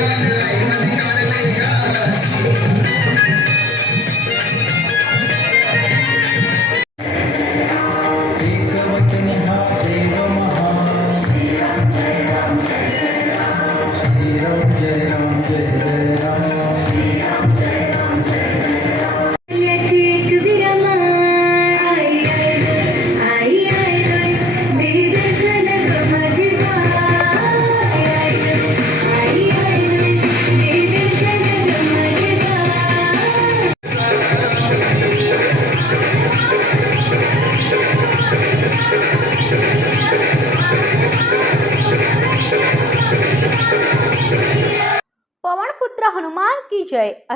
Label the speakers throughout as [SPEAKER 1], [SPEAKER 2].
[SPEAKER 1] Thank you.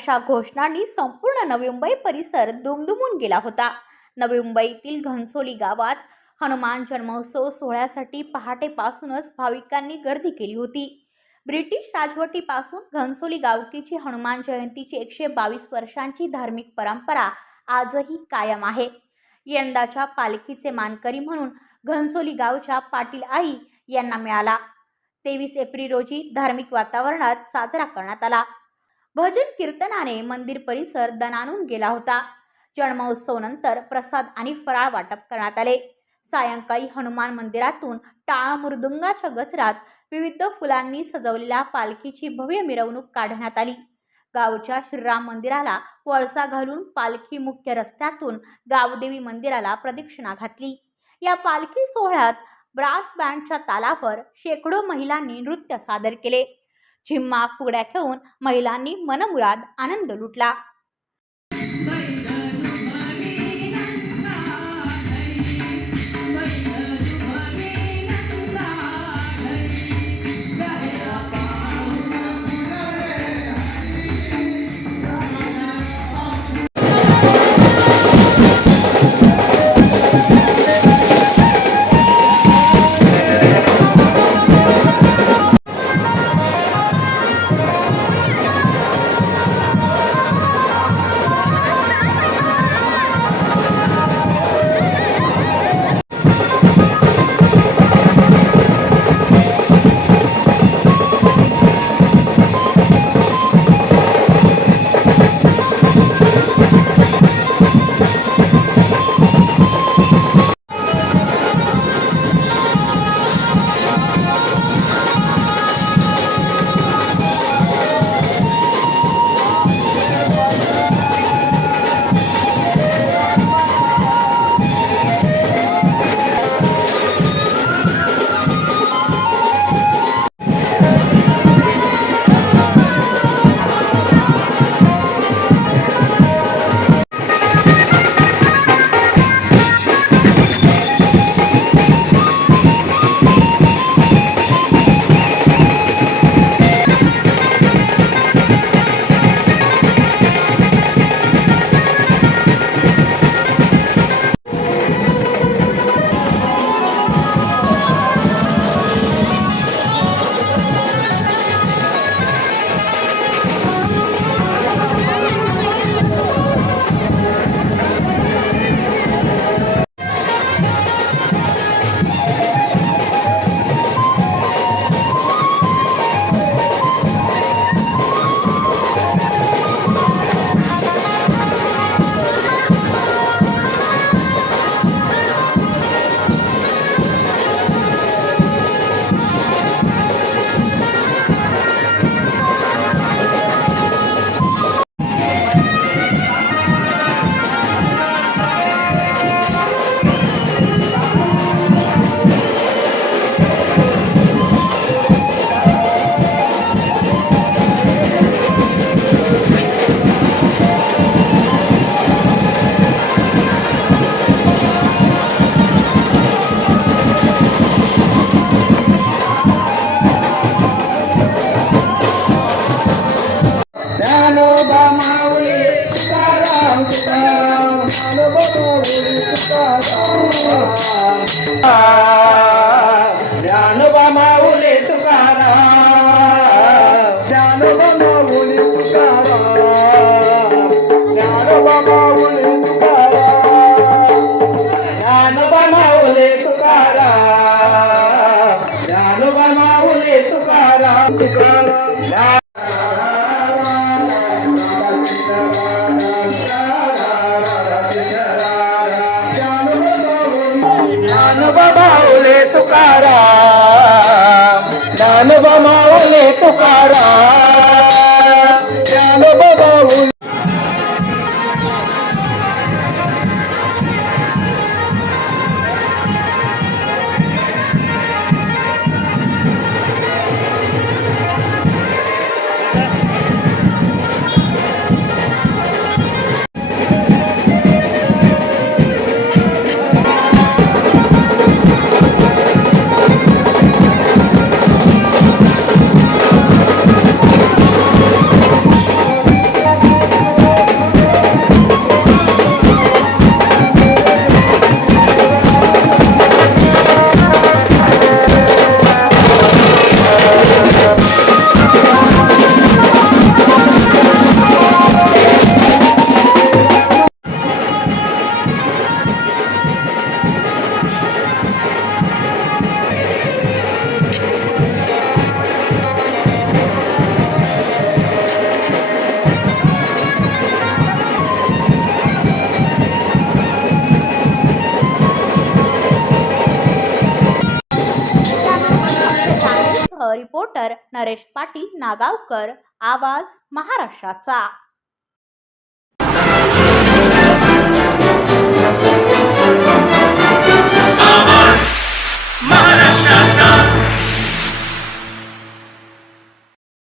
[SPEAKER 1] अशा घोषणांनी संपूर्ण नवी मुंबई परिसर दुमदुमून गेला होता. नवी मुंबईतील घनसोली गावात हनुमान जन्मोत्सव सोहळ्यासाठी पहाटेपासूनच भाविकांनी गर्दी केली होती. ब्रिटिश राजवटीपासून घनसोली गावकीची हनुमान जयंतीची एकशे बावीस वर्षांची धार्मिक परंपरा आजही कायम आहे. यंदाच्या पालखीचे मानकरी म्हणून घनसोली गावच्या पाटील आई यांना मिळाला. तेवीस एप्रिल रोजी धार्मिक वातावरणात साजरा करण्यात आला. भजन कीर्तनाने मंदिर परिसर दणानून गेला होता. जन्मोत्सव नंतर प्रसाद आणि फराळ वाटप करण्यात आले. सायंकाळी हनुमान मंदिरातून टाळ मृदुंगाच्या गजरात विविध फुलांनी सजवलेल्या पालखीची भव्य मिरवणूक काढण्यात आली. गावच्या श्रीराम मंदिराला वळसा घालून पालखी मुख्य रस्त्यातून गावदेवी मंदिराला प्रदक्षिणा घातली. या पालखी सोहळ्यात ब्रास बँडच्या तालावर शेकडो महिलांनी नृत्य सादर केले. झिम्मा फुगड्या खेळून महिलांनी मनमुराद आनंद लुटला.
[SPEAKER 2] Tukaram Dnyanoba Mauli Tukaram levando a luz.
[SPEAKER 1] Reporter Naresh Patil Nagavkar आवाज महाराष्ट्राचा.